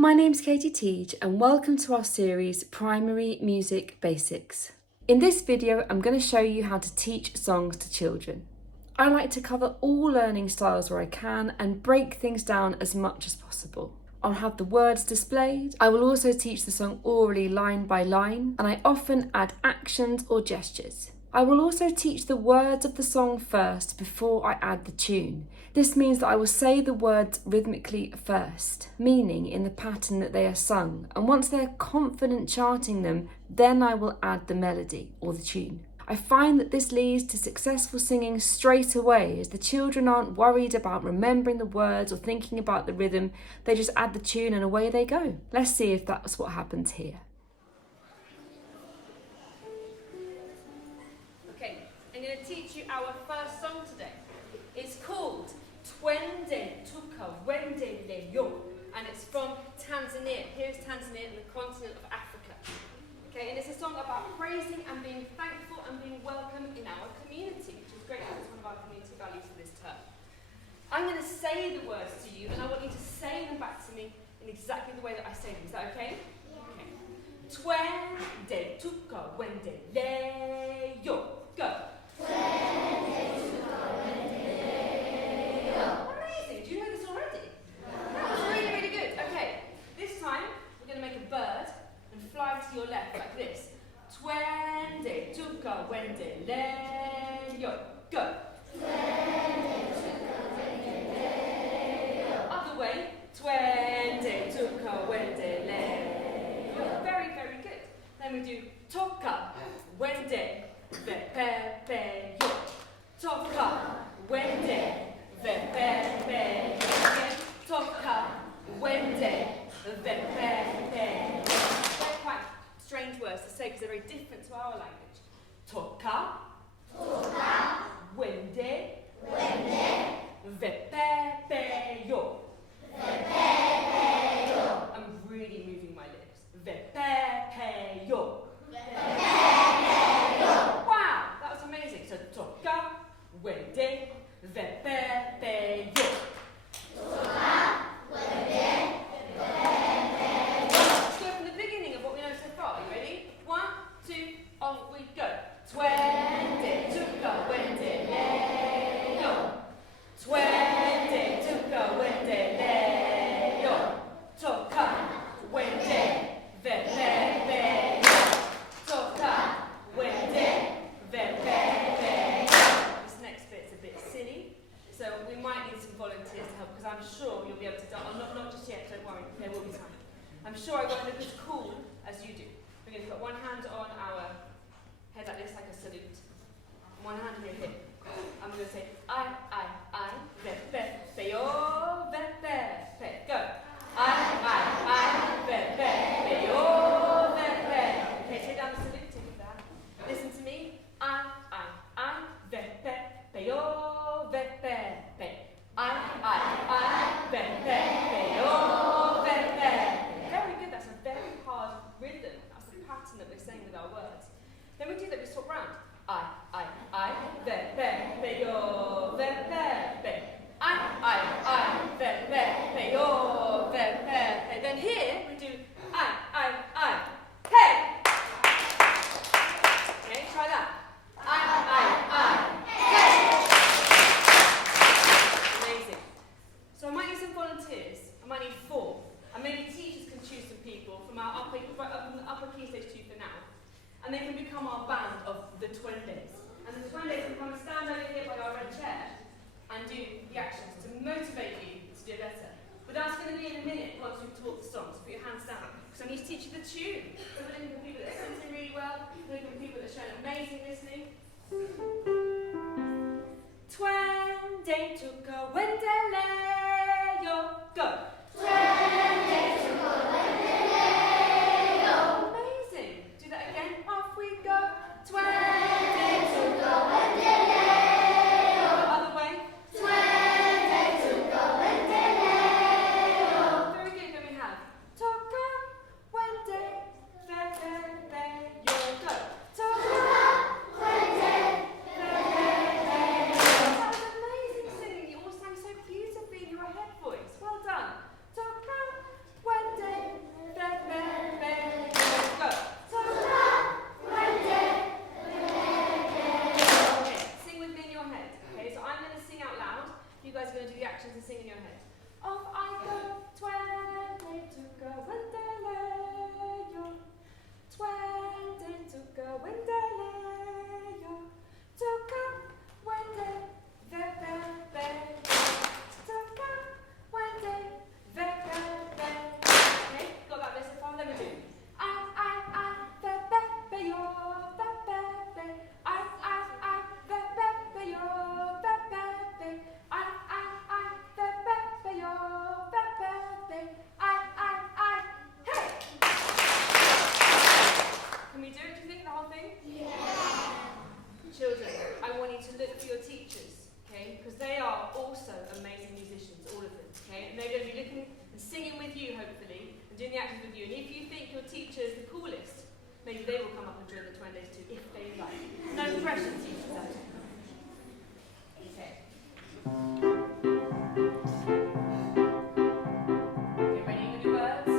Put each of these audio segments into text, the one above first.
My name's Katie Teege and welcome to our series Primary Music Basics. In this video I'm going to show you how to teach songs to children. I like to cover all learning styles where I can and break things down as much as possible. I'll have the words displayed. I will also teach the song orally line by line, and I often add actions or gestures. I will also teach the words of the song first before I add the tune. This means that I will say the words rhythmically first, meaning in the pattern that they are sung, and once they are confident chanting them, then I will add the melody or the tune. I find that this leads to successful singing straight away, as the children aren't worried about remembering the words or thinking about the rhythm. They just add the tune and away they go. Let's see if that's what happens here. Okay, I'm going to teach you our first song today. It's called Twende Tuka Wende Leyo, and it's from Tanzania. Here's Tanzania, the continent of Africa. Okay, and it's a song about praising and being thankful and being welcome in our community, which is great because it's one of our community values for this term. I'm going to say the words to you, and I want you to say them back to me in exactly the way that I say them. Is that okay? Yeah. Okay. Twende Tuka Wende Leyo. Go. Twende Tuka Wende Leyo. Amazing. Do you know this already? That was really, really good. Okay. This time, we're going to make a bird and fly to your left like this. Twende tuka wende leyo. Go. Twende tuka wende leyo. Other way. Twende tuka wende leyo. Very, very good. Then we do toka wende vepepeyo. Toka wende vepepeyo. Again. Toka wende vepepeyo. Strange words to say because they're very different to our language. Toka, toka, wende, wende, vepepeyo, vepepeyo. I'm really moving my lips. Vepepeyo, vepepeyo. Wow, that was amazing. So toka, wende, vepepeyo. Toka, wende, off we go. Twende tuka wende leyo. Twende tuka wende leyo. Toka wende vepepeyo. Toka wende vepepeyo. This next bit's a bit silly, so we might need some volunteers to help because I'm sure you'll be able to do. Not just yet. Don't worry. There will be time. I'm sure I won't look as cool as you do. We're going to put one hand on our head like this, like a salute. And one hand here, here. I'm going to say, I, vepepeyo, vepepe. Go. I, vepepeyo, vepe. Okay, take down the salute, take it down. Listen to me. I, vepepeyo, vepepe. I, vepepeyo, vepe. Very good, that's a very hard rhythm. That's the pattern that we're saying with our words. Then we do that, we swap round. I, vepepeyo, vepepe. I, vepepeyo, vepepe. Then here we do I. Hey! Okay, try that. I, hey! Amazing. So I might need some volunteers. I might need 4. And maybe teachers can choose some people from our upper key stage 2 for now. And they can become our band of the Twendes. And the Twendes can come and stand over here by our red chair and do the actions to motivate you to do better. But that's going to be in a minute once we've taught the songs. Put your hands down. Because I need to teach you the tune. So we're looking for people that are singing really well. We're looking for people that are showing amazing listening. Twende tuka wende leyo. Go. Twende tuka wende leyo. Amazing. Do that again. Off we go. Twende tuka wende leyo. Other way. Twende tuka wende leyo. Very good. Then we have toka wende vepepeyo. Go. Toka wende you to look for your teachers, okay? Because they are also amazing musicians, all of them, okay? And they're going to be looking and singing with you, hopefully, and doing the actions with you. And if you think your teacher is the coolest, maybe they will come up and join the Twin Days too, if they like. No pressure, teachers, actually. Okay. You ready with your words?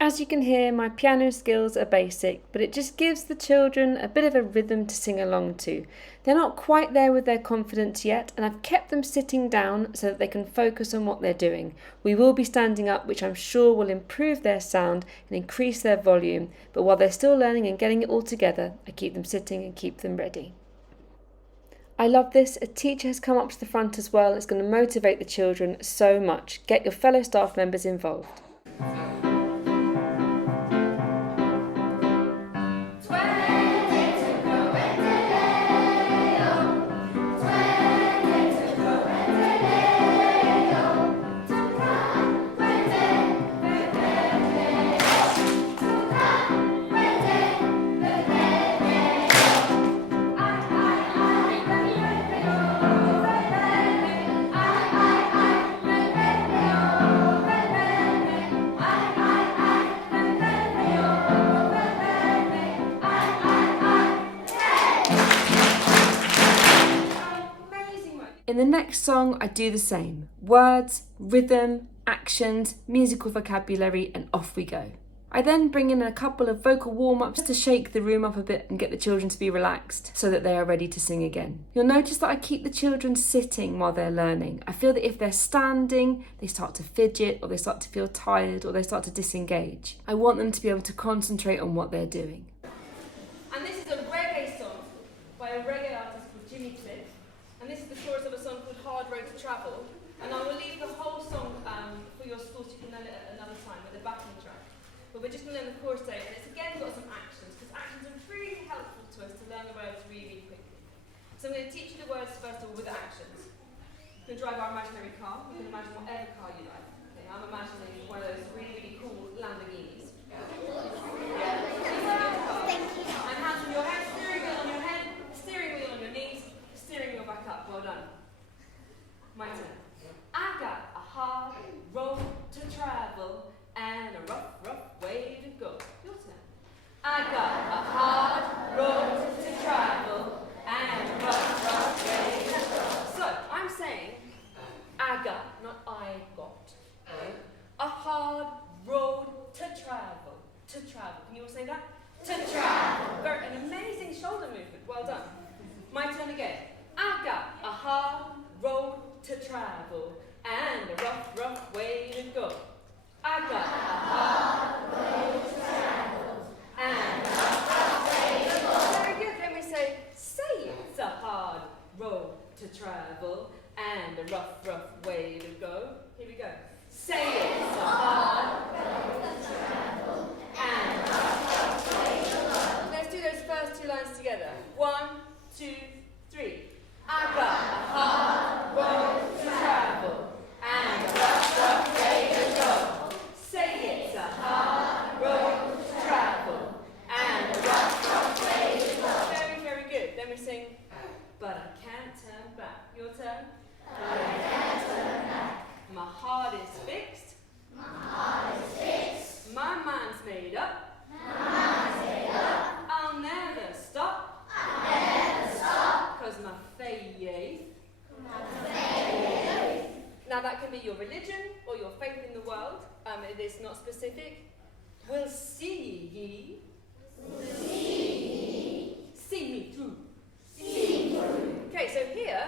As you can hear, my piano skills are basic, but it just gives the children a bit of a rhythm to sing along to. They're not quite there with their confidence yet, and I've kept them sitting down so that they can focus on what they're doing. We will be standing up, which I'm sure will improve their sound and increase their volume, but while they're still learning and getting it all together, I keep them sitting and keep them ready. I love this. A teacher has come up to the front as well. It's going to motivate the children so much. Get your fellow staff members involved. In the next song, I do the same. Words, rhythm, actions, musical vocabulary, and off we go. I then bring in a couple of vocal warm-ups to shake the room up a bit and get the children to be relaxed so that they are ready to sing again. You'll notice that I keep the children sitting while they're learning. I feel that if they're standing, they start to fidget, or they start to feel tired, or they start to disengage. I want them to be able to concentrate on what they're doing. And this is a reggae song by a reggae artist called Jimmy Cliff. And this is the chorus of a song called Hard Road to Travel. And I will leave the whole song for your school so you can learn it at another time with a backing track. But we're just going to learn the chorus today, and it's again got some actions, because actions are really helpful to us to learn the words really, really quickly. So I'm going to teach you the words first of all with actions. You can drive our imaginary car. You can imagine whatever car you like. Okay, I'm imagining one of those really, really cool Lamborghinis. Yeah. And hands on your head, steering wheel on your head, steering wheel on your knees, steering wheel back up. Well done. My turn. I got a hard road to travel and a rough, rough way to go. Your turn. I got a hard road to travel and a rough, rough way to go. So, I'm saying, I got, not I got. Okay? A hard road to travel. To travel. Can you all say that? To travel. Very, an amazing shoulder movement. Well done. My turn again. I got a hard road to travel and a rough, rough way to go. I got a hard road to travel and a rough way to go. Very good. Then we say it's a hard road to travel and a rough, rough way to go. Here we go. Say it's a hard road to travel and a rough, rough way to go. Let's do those first two lines together. 1, 2, 3. I got a hard road to travel and a rough, rough way to go. Say it's a hard road to travel and a rough, rough way to go. Very, very good. Then we sing, but I can't turn back. Your turn. But I can't turn back. My heart is fixed. My heart is fixed. My mind's made up. My mind's made up. I'll never stop. I'll never stop. 'Cause my faith. Now that can be your religion or your faith in the world. It is not specific. We'll see ye. We'll see ye. See me through. See me through. Okay, so here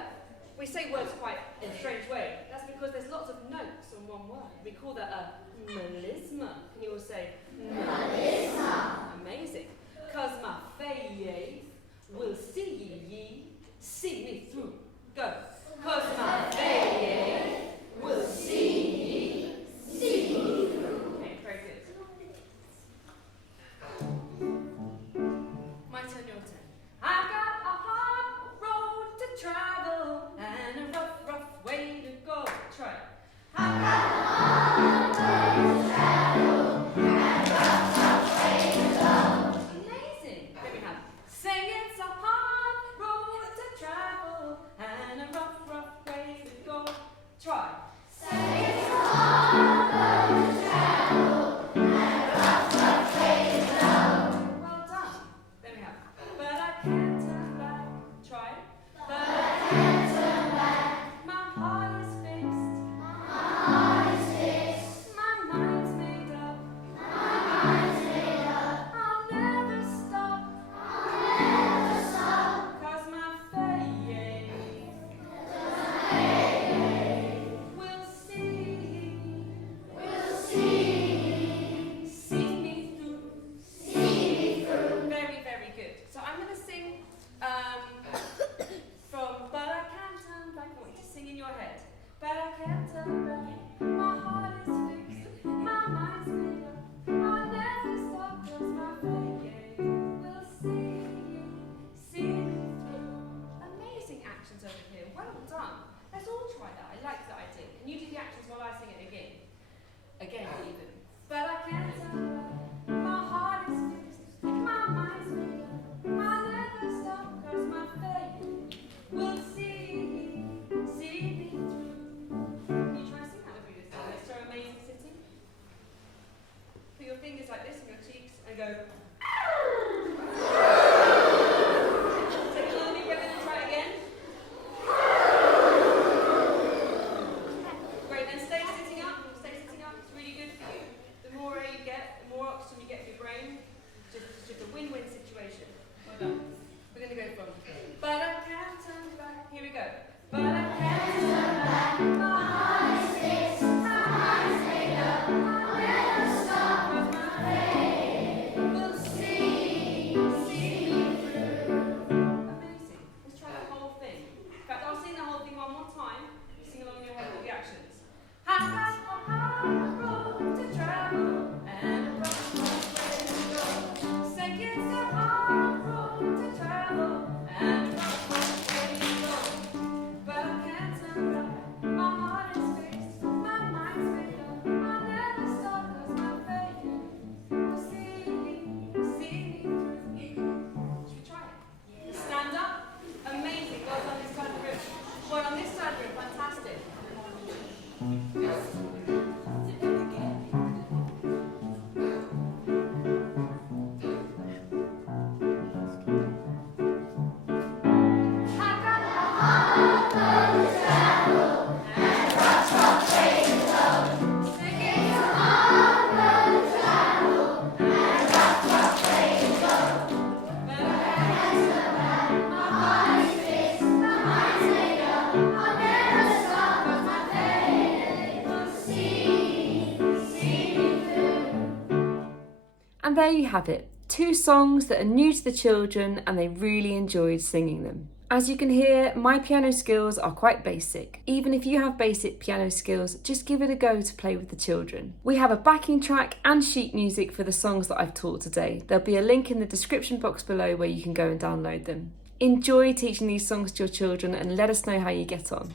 we say words quite in a strange way. That's because there's lots of notes on one word. We call that a melisma. Can you all say fingers like this on your cheeks and go. Take another big breath in and try it again. Great, then stay sitting up. It's really good for you. The more air you get, the more oxygen you get to your brain. It's just a win-win situation. Well done. We're going to go from, but I can't turn back. Here we go. But I can't turn back. My heart is fixed. My mind's made up. I'll never stop with my faith. We'll see me through. Amazing. Let's try the whole thing. In fact, I'll sing the whole thing one more time. Sing along in your head with the actions. I've got a hard road to travel and a rough way to go. Say it's a hard road to travel and a rough way to go. But I can't turn back. My heart is fixed. My mind's made up. I'll never stop 'cause my faith will see me through. Should we try it? Stand up. Amazing. Well done this side of the room. Well on this side of the room. Fantastic. And there you have it, 2 songs that are new to the children and they really enjoyed singing them. As you can hear, my piano skills are quite basic. Even if you have basic piano skills, just give it a go to play with the children. We have a backing track and sheet music for the songs that I've taught today. There'll be a link in the description box below where you can go and download them. Enjoy teaching these songs to your children and let us know how you get on.